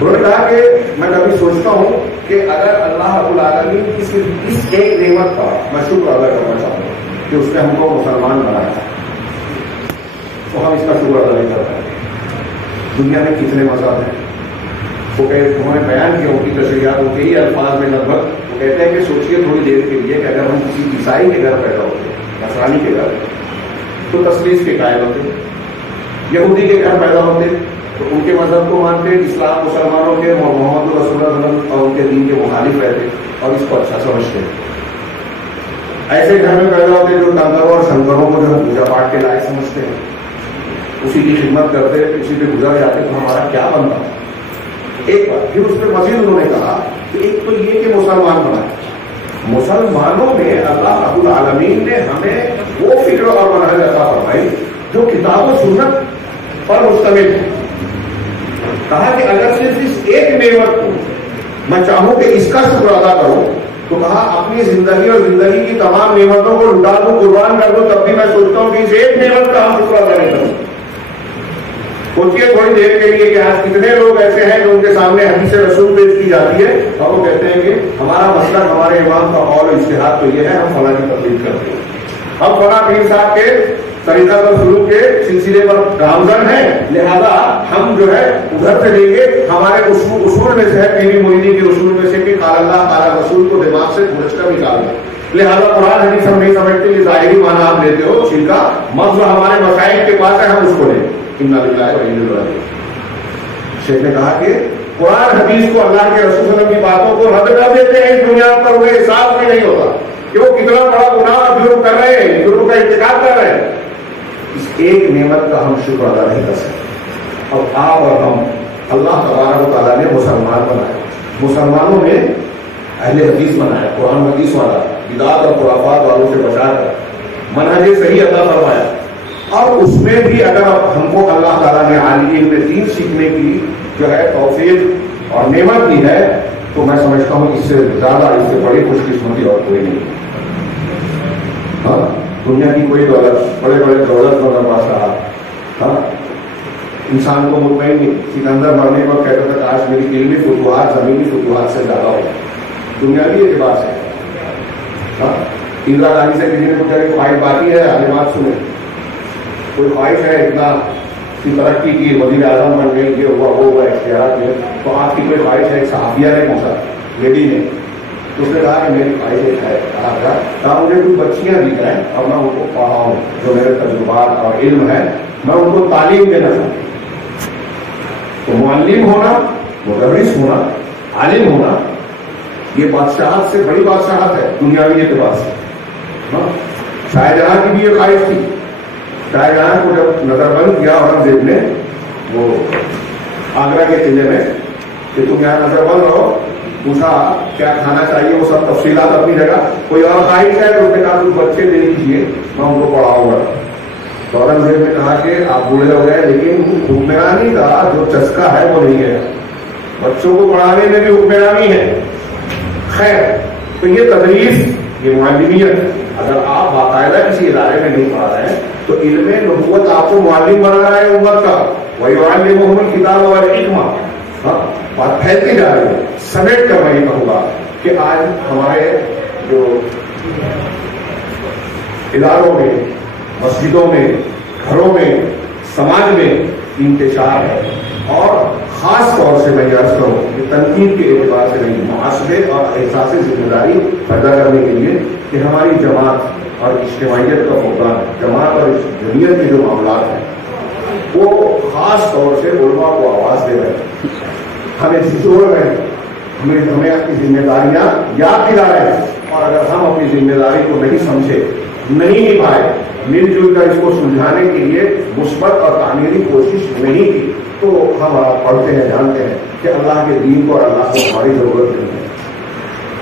انہوں نے کہا کہ میں کبھی سوچتا ہوں کہ اگر اللہ رب العالمین کی صرف اس ایک نعمت کا میں شکر ادا کرنا چاہوں گا کہ اس نے ہم کو مسلمان بنایا, تو ہم اس کا شکر ادا نہیں کر رہے. دنیا میں کتنے مذہب ہیں, وہ انہوں نے بیان کیا ان کی تشریحات ان کے ہی الفاظ میں لگ بھگ. وہ کہتے ہیں کہ سوچیے تھوڑی دیر کے لیے کہ اگر ہم کسی عیسائی کے گھر پیدا ہوتے, نصرانی کے گھر, تو تسلیس کے قائل ہوتے. یہودی کے گھر پیدا ہوتے تو ان کے مذہب کو مانتے, اسلام مسلمانوں کے محمد رسول اللہ صلی اللہ علیہ وسلم اور ان کے دین کے مخالف رہتے اور اس کو اچھا سمجھتے. ایسے گھر میں پیدا ہوتے جو کنگروں اور شنکروں کو جو ہے پوجا پاٹ کے لائق سمجھتے ہیں, اسی کی خدمت کرتے, اسی پہ گزر جاتے, تو ہمارا کیا بنتا. ایک بات پھر اس پہ مزید انہوں نے کہا کہ ایک تو یہ کہ مسلمان بنائے. مسلمانوں میں اللہ رب العالمین نے ہمیں وہ فکر اور منہج عطا فرمائی جو کتاب و سنت پر مشتمل ہے. کہا کہ اگر صرف اس ایک نعمت کو میں چاہوں کہ اس کا شکر ادا کروں, تو کہا اپنی زندگی اور زندگی کی تمام نعمتوں کو لٹا دوں, قربان کر دوں, تب بھی میں سوچتا ہوں کہ اس ایک نعمت کا ہم شکر ادا نہیں کروں. سوچیے تھوڑی دیر کے لیے کہ آج کتنے لوگ ایسے ہیں جو ان کے سامنے حدیث رسول پیش کی جاتی ہے اور وہ کہتے ہیں کہ ہمارا مسلک, ہمارے امام کا قول و اجتہاد تو یہ ہے, ہم فلاں کی تقلید کرتے ہیں, ہم فلاں پیر صاحب کے طریقہ پر سلوک کے سلسلے پر گامزن ہیں, لہذا ہم جو ہے ادھر سے لیں گے. ہمارے اصول میں سے ہے پیری موہنی کے اصول میں سے کہ قال اللہ قال رسول کو دماغ سے کھرچ کر نکالنا, لہذا قرآن حدیث ہم نہیں سمجھتے, یہ ظاہری معنی آپ لیتے ہو, جن کا مغز ہمارے مشائخ کے پاس ہے, ہم اس کو لیں. شیخ نے کہا کہ قرآن حدیث کو, اللہ کے رسول صلی اللہ علیہ وسلم کی باتوں کو رد کر دیتے ہیں اس دنیا پر, انہیں احساس بھی نہیں ہوتا کہ وہ کتنا بڑا گناہ جرم کر رہے ہیں, جرم کا ارتکاب کر رہے ہیں. اس ایک نعمت کا ہم شکر ادا نہیں کر سکتے. اب آپ اور ہم اللہ تبارک و تعالیٰ نے مسلمان بنایا, مسلمانوں میں اہل حدیث بنایا, قرآن حدیث والا, بدعات اور خرافات والوں سے بچا کر منہج صحیح عطا فرمایا. اور اس میں بھی اگر ہم کو اللہ تعالیٰ نے عالم میں دین سیکھنے کی جو ہے توفیق اور نعمت دی ہے, تو میں سمجھتا ہوں اس سے زیادہ, اس سے بڑی خوش قسمتی اور کوئی نہیں. ہاں, دنیا کی کوئی دولت, بڑے بڑے دولت مگر پاس رہا. ہاں, انسان کو مطمئن نہیں. سکندر مرنے پر کہتا تھا کاش میری علمی فتوحات زمینی فتوحات سے زیادہ ہو. دنیاوی اعتبار سے. ہاں, اندرا گاندھی سے کسی نے پوچھا کہ خواہش باقی ہے, آگے بات سنیں, کوئی خواہش ہے اتنا کی ترقی کی, وزیر اعظم بن گئی, یہ ہوا وہ ہوا اختیارات میں, تو آپ کی کوئی خواہش ہے؟ ایک صحافیہ نے پوچھا, لیڈی نے, تو اس نے کہا کہ میری خواہش ہے کہا مجھے کوئی بچیاں دی جائیں اور میں ان کو پڑھاؤں, جو میرے تجربات اور علم ہے میں ان کو تعلیم دینا چاہوں. تو معلم ہونا, مدرس ہونا, عالم ہونا, یہ بادشاہت سے بڑی بادشاہت ہے دنیاوی اعتبار سے. شاہجہاں کی بھی یہ خواہش تھی. شاہجہاں کو جب نظر بند کیا اورنگزیب نے وہ آگرہ کے قلعے میں کہ تم یہاں نظر بند رہو, پوچھا کیا کھانا چاہیے, وہ سب تفصیلات اپنی جگہ, کوئی اور خواہش ہے تو اس نے کہا کچھ بچے دے دیجیے میں ان کو پڑھاؤں گا. تو اورنگزیب نے کہا کہ آپ بوڑھے ہو گئے لیکن حکمرانی کا جو چسکا ہے وہ نہیں ہے, بچوں کو پڑھانے میں بھی حکمرانی ہے. خیر, تو یہ تدریس, یہ معلمیت, اگر آپ باقاعدہ کسی ادارے میں نہیں پڑھا رہے ہیں تو علم نبوت آپ کو معلم بنا رہا ہے امت کا. وَيُعَلِّمُهُمُ الْكِتَابَ وَالْحِکْمَةَ. بات پھیلتی جا رہی ہے. سمیٹ کر میں یہ کہوں گا کہ آج ہمارے جو اداروں میں, مسجدوں میں, گھروں میں, سماج میں انتشار ہے, اور خاص طور سے میں عرض کروں کہ تنقید کے اعتبار سے نہیں, محاسبے اور احساس ذمہ داری پیدا کرنے کے لیے کہ ہماری جماعت اور اجتماعیت کا فقدان, جماعت اور جمعیت کے جو معاملات ہیں وہ خاص طور سے علماء کو آواز دے رہے ہیں, ہمیں جھنجھوڑ رہے ہیں, ہمیں اپنی ذمہ داریاں یاد دلا رہے ہیں. اور اگر ہم اپنی ذمہ داری کو نہیں سمجھے, نہیں نبھائے, مل جل کر اس کو سلجھانے کے لیے مثبت اور تعمیری کوشش نہیں کی, تو ہم پڑھتے ہیں, جانتے ہیں کہ اللہ کے دین کو اور اللہ کو ہماری ضرورت نہیں ہے.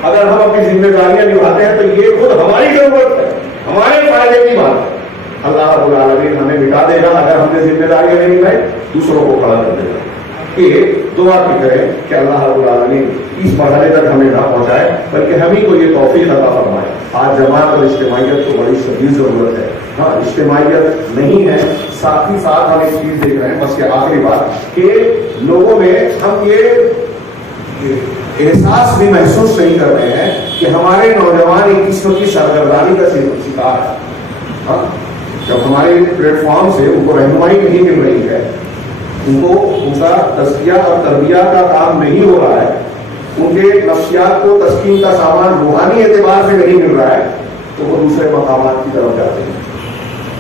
اگر ہم اپنی ذمہ داریاں نبھاتے ہیں تو یہ خود ہماری ضرورت ہے، ہمارے فائدے کی بات ہے. اللہ رب العالمین ہمیں مٹا دے گا اگر ہم نے ذمہ داریاں نہیں نبھائی، دوسروں کو کھڑا کر دے گا. کہ دعا کی کریں کہ اللہ رب العالمین اس مرحلے تک ہمیں نہ پہنچائے بلکہ ہم ہی کو یہ توفیق عطا فرمائے. آج جماعت اور اجتماعیت کو بڑی شدید ضرورت ہے. ہاں اجتماعیت نہیں ہے، ساتھ ہی ساتھ ہم ایک چیز دیکھ رہے ہیں، بس یہ آخری بات کہ لوگوں میں ہم یہ احساس بھی محسوس نہیں کر رہے ہیں کہ ہمارے نوجوان ایک قسم کی سرگردانی کا شکار ہے. ہاں جب ہمارے پلیٹ فارم سے ان کو رہنمائی نہیں مل رہی ہے، ان کو ان کا تزکیہ اور تربیت کا کام نہیں ہو رہا ہے، ان کے نفسیات کو تسکین کا سامان روحانی اعتبار سے نہیں مل رہا ہے، تو وہ دوسرے مقامات کی طرف جاتے ہیں.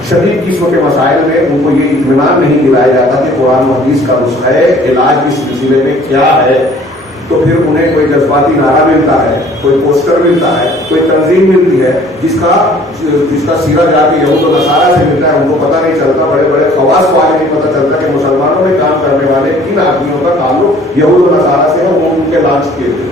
شدید قسم کے مسائل میں ان کو یہ اطمینان نہیں دلایا جاتا کہ قرآن و حدیث کا نسخہ علاج اس سلسلے میں کیا ہے. تو پھر انہیں کوئی جذباتی نعرہ ملتا ہے، کوئی پوسٹر ملتا ہے، کوئی تنظیم ملتی ہے جس کا سیرہ جا کے یہود و نصارہ سے ملتا ہے. ان کو پتہ نہیں چلتا، بڑے بڑے خواص والے نہیں پتہ چلتا کہ مسلمانوں میں کام کرنے والے کن آدمیوں کا تعلق یہود و نصارہ سے ہے. وہ ان کے لانچ کیے تھے.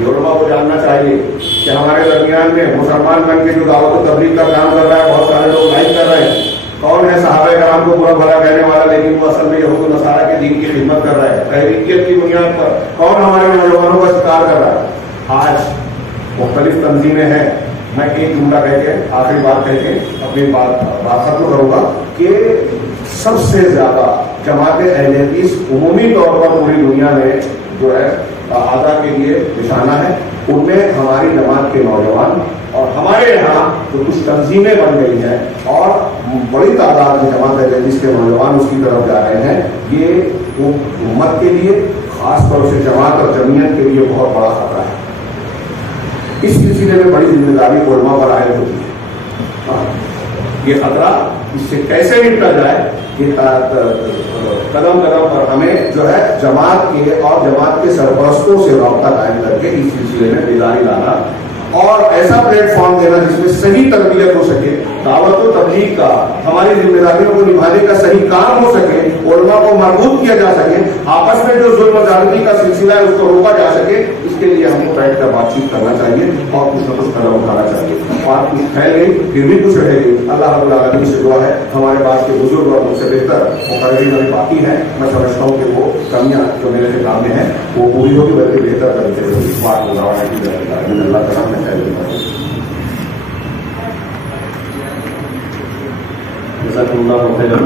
علماء کو جاننا چاہیے کہ ہمارے درمیان میں مسلمان بن کے جو دعوت و تبلیغ کا کام کر رہا ہے، بہت سارے لوگ لائک کر رہے ہیں. کون ہے صحابہ کرام کو برا بھلا کہنے والا لیکن وہ اصل میں یہود و نصارہ کے دین کی خدمت کر رہا ہے تحریکیت کی بنیاد پر؟ کون ہمارے نوجوانوں کا شکار کر رہا ہے؟ آج مختلف تنظیمیں ہیں. میں ایک جملہ کہہ کے آخری بات کہہ کے اپنی بات ختم کروں گا کہ سب سے زیادہ جماعت اہل حدیث عمومی طور پر پوری دنیا میں جو ہے اعضاء کے لیے نشانہ ہے. ان میں ہماری جماعت کے نوجوان اور ہمارے یہاں جو کچھ تنظیمیں بن گئی ہیں اور بڑی تعداد میں جماعت اہل حدیث کے نوجوان اس کی طرف جا رہے ہیں، یہ امت کے لیے خاص طور سے جماعت اور جمعیت کے لیے بہت بڑا خطرہ ہے. اس سلسلے میں بڑی ذمہ داری علماء پر عائد ہوتی ہے. یہ خطرہ اس سے کیسے نپٹا جائے، یہ قدم قدم پر ہمیں جو ہے جماعت کے اور جماعت کے سرپرستوں سے رابطہ قائم کر کے اس سلسلے میں بیداری لانا اور ایسا پلیٹ فارم دینا جس میں صحیح تربیت ہو سکے، دعوت و تبلیغ کا، ہماری ذمہ داریوں کو نبھانے کا صحیح کام ہو سکے، علماء کو مربوط کیا جا سکے، آپس میں جو ظلم و زیادتی کا سلسلہ ہے اس کو روکا جا سکے. اس کے لیے ہم کو بیٹھ کر بات چیت کرنا چاہیے اور کچھ نہ کچھ قدم اٹھانا چاہیے. بات کچھ ہے نہیں پھر بھی کچھ رہے گی. اللہ رب العالمین سے دعا ہے ہمارے پاس کے بزرگ اور مجھ سے بہتر مقررین ابھی باقی ہیں. میں سمجھتا ہوں کہ وہ کمیاں جو میرے خطاب میں ہیں وہ پوری ہوگی بلکہ بہتر طریقے سے اس بات کو دعوت کی جائے گی. اللہ تعالیٰ میں خیر دیتا ہوں. جزاک اللہ خیر.